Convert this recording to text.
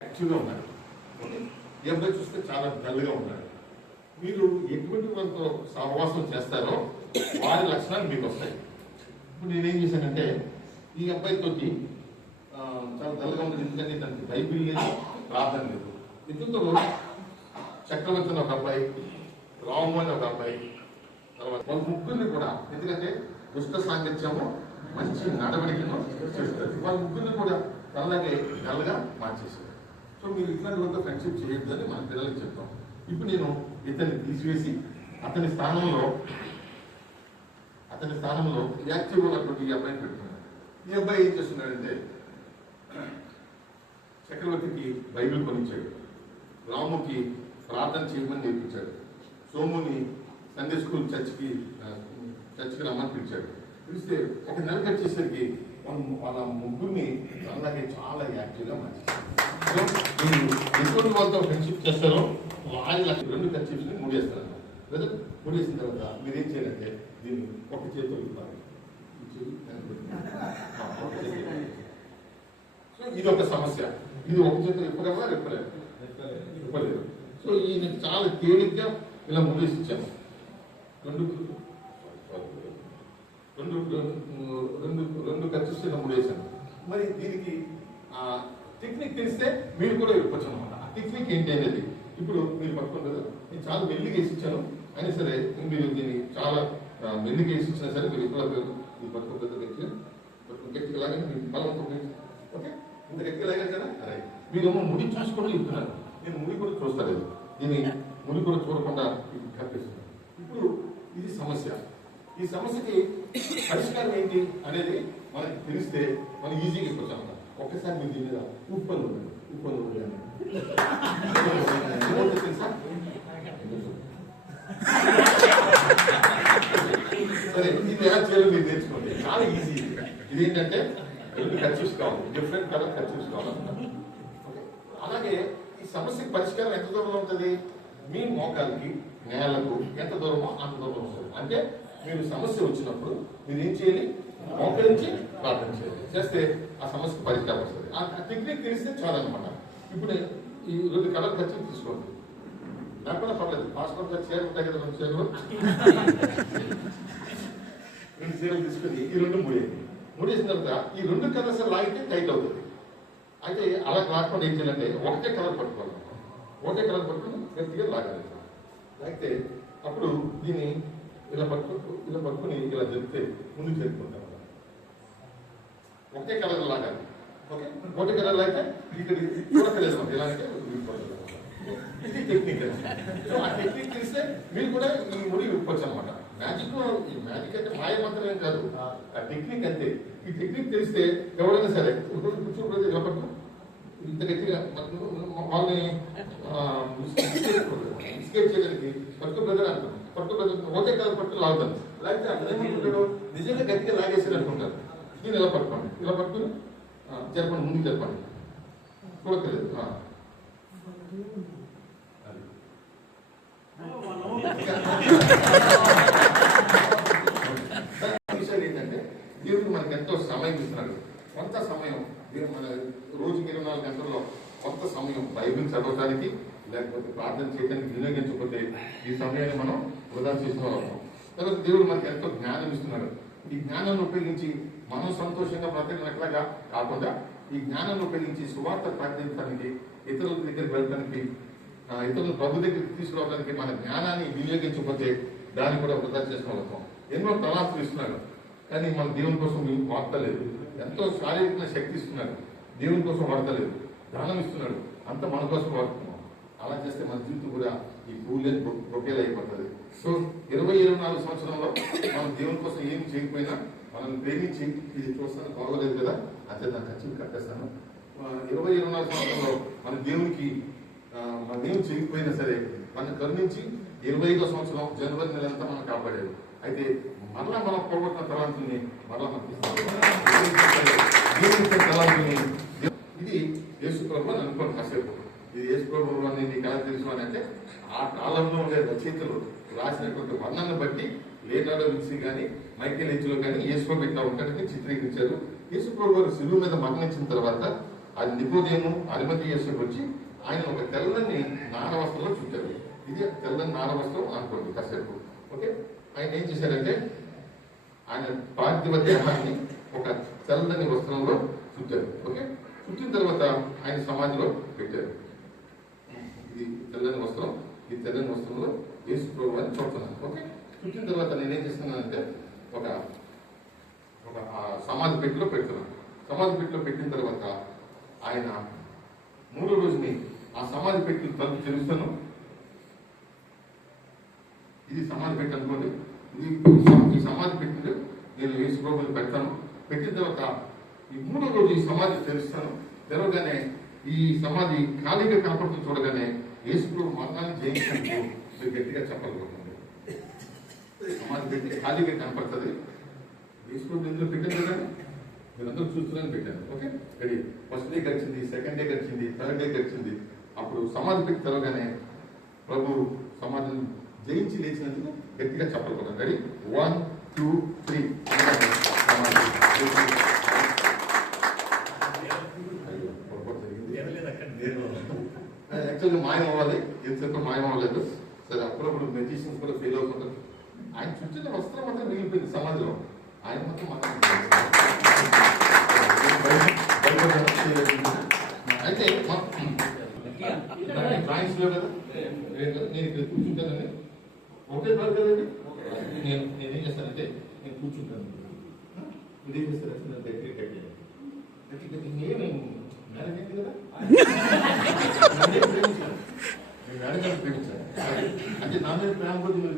యాక్టివ్గా ఉన్నాడు ఈ అబ్బాయి చూస్తే చాలా డల్గా ఉన్నాడు మీరు ఎటువంటి వాళ్ళతో సహవాసం చేస్తారో వారి లక్షణాలు మీకు వస్తాయి. ఇప్పుడు నేనేం చేశానంటే ఈ అబ్బాయితో చాలా డల్గా ఉంది ఎందుకంటే దానికి బైబిల్ లేదు ప్రార్థన లేదు. ఇతరుతో చక్రవర్తి అని ఒక అబ్బాయి రాము అని ఒక అబ్బాయి తర్వాత వాళ్ళ ముగ్గురిని కూడా ఎందుకంటే దుష్ట సాంగత్యము మంచి నడవడికను చేస్తారు వాళ్ళ ముగ్గురిని కూడా తనలాగే డల్గా మార్చేసింది. సో మీరు ఇట్లాంటివంతా ఫ్రెండ్షిప్ చేయొద్దు అని మన పిల్లలకి చెప్తాం. ఇప్పుడు నేను ఇతన్ని తీసివేసి అతని స్థానంలో అతని స్థానంలో యాక్టివ్ ఉన్నటువంటి ఈ అబ్బాయిని పెడుతున్నాను. ఈ అబ్బాయి ఏం చేస్తున్నాడంటే చక్రవర్తికి బైబిల్ కొనిచ్చాడు. రాముకి ప్రార్థన చేయమని నేర్పించాడు. సోముని సండే స్కూల్ చర్చ్కి చర్చికి చర్చ్కి రమ్మని పిలిచాడు. పిలిస్తే ఒక నెల వచ్చేసరికి వాళ్ళ వాళ్ళ ముగ్గురిని అలాగే చాలా యాక్టివ్గా సో మీరు ఎటువంటి వాళ్ళతో ఫ్రెండ్షిప్ చేస్తారో వాళ్ళ రెండు కర్చీఫ్స్ని మూడేస్తారు లేదా మూడేసిన తర్వాత మీరు ఏం చేయాలంటే దీన్ని ఒక చేతితో ఇవ్వాలి. సో ఇది ఒక సమస్య. ఇది ఒక చేతితో ఇప్పగలరా ఇప్పలేదు ఇవ్వలేదు సో ఈయన చాలా తేలిగ్గా ఇలా మూడేసి ఇచ్చాము రెండు రెండు రెండు రెండు ఖర్చు ఇలా మరి దీనికి ఆ టెక్నిక్ తెలిస్తే మీరు కూడా ఇవ్వచ్చు అనమాట ఆ టెక్నిక్ ఏంటి అనేది ఇప్పుడు మీరు పట్టుకుంటారు. నేను చాలా మెల్లిగా వేసి ఇచ్చాను అయినా సరే మీరు దీన్ని చాలా మెల్లిగా వేసి సరే మీరు ఇప్పుడు మీరు పట్టుకోలేదు గట్టిగా పట్టుకుని గట్టిగా లాగా మీరు బలం ఓకే? ఇంత గట్టిగా లాగా కదా? అరే మీరు ముడి చూసుకోవడం చెప్తున్నారు. నేను ముడి కూడా చూస్తలేదు. దీన్ని ముడి కూడా చూడకుండా ఇది కనిపిస్తుంది ఇప్పుడు ఇది సమస్య. ఈ సమస్యకి పరిష్కారం ఏంటి అనేది మనకి తెలిస్తే మనం ఈజీగా చెప్పొచ్చు ఒక్కసారి మీరు దీని మీద ఉప్పలు ఉప్పలు తెలుసా? సరే ఇది ఎలా చేయాలో మీరు నేర్చుకోండి. చాలా ఈజీ ఇది ఏంటంటే రెండు కర్చీస్ కావాలి. డిఫరెంట్ కలర్ కర్చీస్ కావాలి అలాగే ఈ సమస్యకి పరిష్కారం ఎంత దూరంలో ఉంటుంది? మీ మోకాలకి నేలకు ఎంత దూరమో అంత దూరంలో అంటే మీరు సమస్య వచ్చినప్పుడు మీరు ఏం చేయాలి? మోకరించి ప్రార్థన చేయాలి. చేస్తే ఆ సమస్యకు పరిష్కారం వస్తుంది. ఆ టెక్నిక్ తెలిస్తే చాలన్నమాట. ఇప్పుడు ఈ రెండు కలర్ ఖర్చులు తీసుకోండి. లేకపోతే పర్లేదు. పాస్పోర్ట్ గారు చీరలు ఉంటాయి కదా రెండు చీరలు. రెండు చీరలు తీసుకొని ఈ రెండు ముడేయండి. మూడేసిన తర్వాత ఈ రెండు కలర్స్ లాగితే టైట్ అవుతుంది. అయితే అలా కాకుండా ఏం చేయాలంటే ఒకటే కలర్ పట్టుకోవాలి. ఒకటే కలర్ పట్టుకుని గట్టిగా లాగాలి. అయితే అప్పుడు దీన్ని ఇలా పట్టుకు ఇలా పట్టుకుని ఇలా జరిపితే ముందుకు జరుపుకుంటాం ఒకటే కలర్ లాగాలి ఓకే? ఒకటే కలర్ లాగితే ఇక్కడ మనకి ఎలా అంటే. ఇది టెక్నిక్ సో ఆ టెక్నిక్ తెలిస్తే మీరు కూడా ఈ ముడి విప్పొచ్చు అనమాట మ్యాజిక్ ఈ మ్యాజిక్ అంటే మాయ మాత్రమే కాదు. ఆ. టెక్నిక్ అంతే. ఈ టెక్నిక్ తెలిస్తే ఎవరైనా సరే కూర్చోబోతే ఇలా పట్టుకో. ఇంత గట్టిగా వాళ్ళని మిస్కేట్ చేయడానికి పట్టు బ్రదర్ అంటారు పట్టు ఒకే కాదు పట్టు లాగుతాను లాగితే అతను ఏమనుకుంటాడు నిజంగా గట్టిగా లాగేసారు అనుకుంటారు దీన్ని ఇలా పట్టుకోండి? ఇలా పట్టుకుని జరపండి ముందుకు జరపండి. చూడక్కర్లేదు. విషయాలు ఏంటంటే దేవుడు మనకి ఎంతో సమయం ఇస్తున్నాడు. కొంత సమయం దేవుడు మన రోజుకి ఇరవై నాలుగు గంటల్లో కొంత సమయం బైబిల్ చదవడానికి లేకపోతే ప్రార్థన చేయడానికి వినియోగించకపోతే ఈ సమయాన్ని మనం వృధా చేసుకోవాలి వాళ్ళం. తర్వాత దేవుడు మనకి ఎంతో జ్ఞానం ఇస్తున్నాడు. ఈ జ్ఞానాన్ని ఉపయోగించి మనం సంతోషంగా బ్రతకినట్లుగా కాకుండా ఈ జ్ఞానాన్ని ఉపయోగించి సువార్త ప్రకటించడానికి ఇతరుల దగ్గరికి వెళ్ళడానికి ఇతరుల ప్రభు దగ్గరికి తీసుకురావడానికి మన జ్ఞానాన్ని వినియోగించకపోతే దాన్ని కూడా వృధా చేసిన వాళ్ళం. ఎన్నో తలాస్తులు ఇస్తున్నాడు కానీ మన దేవుని కోసం వాడతలేదు. ఎంతో శారీరకంగా శక్తి ఇస్తున్నాడు దేవుని కోసం వాడతలేదు. దానం ఇస్తున్నాడు అంత మన కోసం వాడుతున్నాం. అలా చేస్తే మన జీవితం కూడా ఈ పూలే బొకేలు అయిపోతుంది. సో ఇరవై ఇరవై నాలుగు సంవత్సరంలో మనం దేవుని కోసం ఏం చేయకపోయినా మనం ప్రేమించి ఇది చూస్తాను బాగోలేదు కదా అంతే నా ఖర్చులు కట్టేస్తాను. ఇరవై ఇరవై నాలుగు సంవత్సరంలో మన దేవునికి మన దేవుని చేయకపోయినా సరే మన కరుణించి ఇరవై ఐదో సంవత్సరం జనవరి నెల అంతా మనం కాపాడాడు. అయితే మరలా మనం పోగొట్టిన తలాంతుల్ని మరలా మనకి దేవుని తలాంతుల్ని ఇది యేసు ప్రభు అని అనుకోండి కాసేపు ఇది యేసు ప్రభు నీకు ఎలా తెలుసు అని అంటే ఆ కాలంలో ఉండే రచయితలు రాసినటువంటి వర్ణను బట్టి లేనాడో విన్సీ కానీ మైకేల్ హెచ్లో కానీ యేసు పెట్టిన ఇట్లా ఉంటాడని చిత్రీకరించారు యేసుప్రభు గారు శిలువు మీద మరణించిన తర్వాత అది నికోదేము అనుమతి చేసి వచ్చి ఆయన ఒక తెల్లని నారవస్త్రంలో చుట్టారు. ఇది తెల్లని నారవస్త్రం అనుకోండి కాసేపు. ఓకే? ఆయన ఏం చేశారంటే ఆయన పార్థివ దేహాన్ని ఒక తెల్లని వస్త్రంలో చుట్టారు. ఓకే? చుట్టిన తర్వాత ఆయన సమాధిలో పెట్టారు. ఇది తెల్లని వస్త్రం ఈ తెల్లని వస్త్రంలో యేసు ప్రభు అని చూస్తున్నాను ఓకే? చుట్టిన తర్వాత నేనేం చేస్తున్నానంటే ఒక ఒక సమాధి పెట్టిలో పెడుతున్నాను. సమాధి పెట్టిలో పెట్టిన తర్వాత ఆయన మూడో రోజుని ఆ సమాధి పెట్టి తలుపు తెలుస్తాను ఇది సమాధి పెట్టి అనుకోండి. ఇది ఈ సమాధి పెట్టింది నేను యేసు ప్రభుని పెడతాను. పెట్టిన తర్వాత ఈ మూడో రోజు ఈ సమాధి తెరుస్తాను. తెరవగానే ఈ సమాధి ఖాళీగా కనపడుతుంది చూడగానే యేసు ప్రభు మరణాన్ని జయించినట్టు మీరు గట్టిగా చెప్పగలుగుతుంది సమాధి పెట్టి ఖాళీగా కనపడుతుంది. యేసు ప్రభు ఇందులో పెట్టాను కదా? మీరందరూ చూస్తున్నారని పెట్టాను ఓకే? రెడీ. ఫస్ట్ డే గడిచింది సెకండ్ డే గడిచింది థర్డ్ డే గడిచింది. అప్పుడు సమాధి పెట్టి తెరవగానే ప్రభు సమాధిని జయించి లేచినందుకు గట్టిగా చెప్పగలుగుతాం ready? One two three. Actually మాయం అవ్వాలి. ఎంతసేపు మాయం అవ్వలేదు. సరే అప్పుడప్పుడు మెజిషియన్స్ కూడా ఫెయిల్ అవుతుంటారు ఆయన చుట్టూ వస్త్రం మాత్రం మిగిలిపోయింది సమాజంలో. ఆయన మాత్రం అయితే డ్రాయింగ్స్లో కదా? నేను ఇక్కడ కూర్చుంటానండి. ఒకటే కాదు కదండి? నేను నేనేం చేస్తానంటే నేను కూర్చుంటాను. మీరు ఏం చేస్తారంటే నేను దగ్గర అంటే నా మీద ప్రేమ కొద్ది